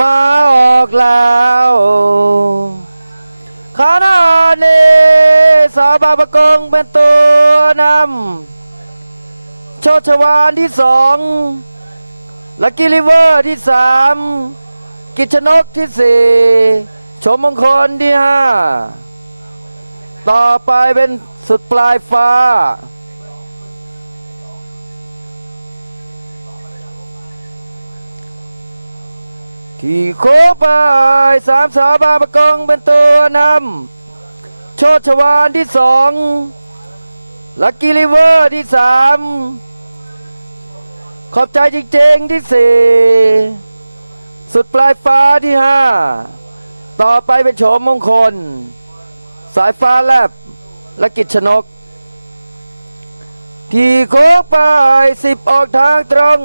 มาออกแล้วขณะนี้สาบาประกงเป็นตัวนำโชชวานที่สองลักกี้ริเวอร์ที่สามกิจนกที่สี่ชมมงคลที่ห้าต่อไปเป็นสุดปลายฟ้า ที่โคไปสามสาวบางประกงเป็นตัวนำโชดชวานที่สองลักกี้ริเวอร์ที่สามขอบใจจริงๆที่สี่สุดปลายฟ้าที่ห้าต่อไปเป็นโฉมมงคล สายฟ้าแลบและกิจชนก ที่โค้งไปสิบออกทางตรง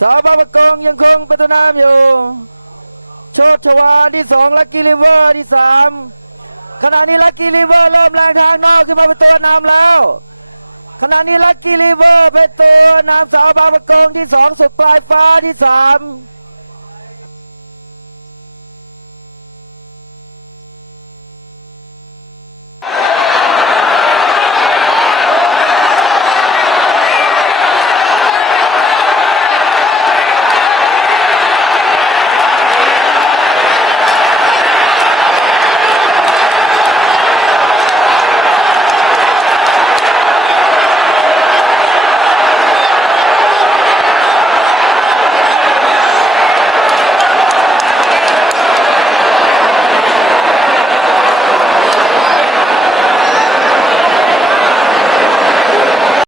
สาวบางประกงยังคงเป็นตัวน้ำอยู่ โชดชวาที่สองลักกี้ริเวอร์ที่สามขณะนี้ลักกี้ริเวอร์เริ่มแรงทางนอกขึ้นมาเป็นตัวนำแล้ว ขณะนี้ลักกี้ริเวอร์เป็นตัวนำสาวบางประกงที่สองสุดปลายฟ้าที่สาม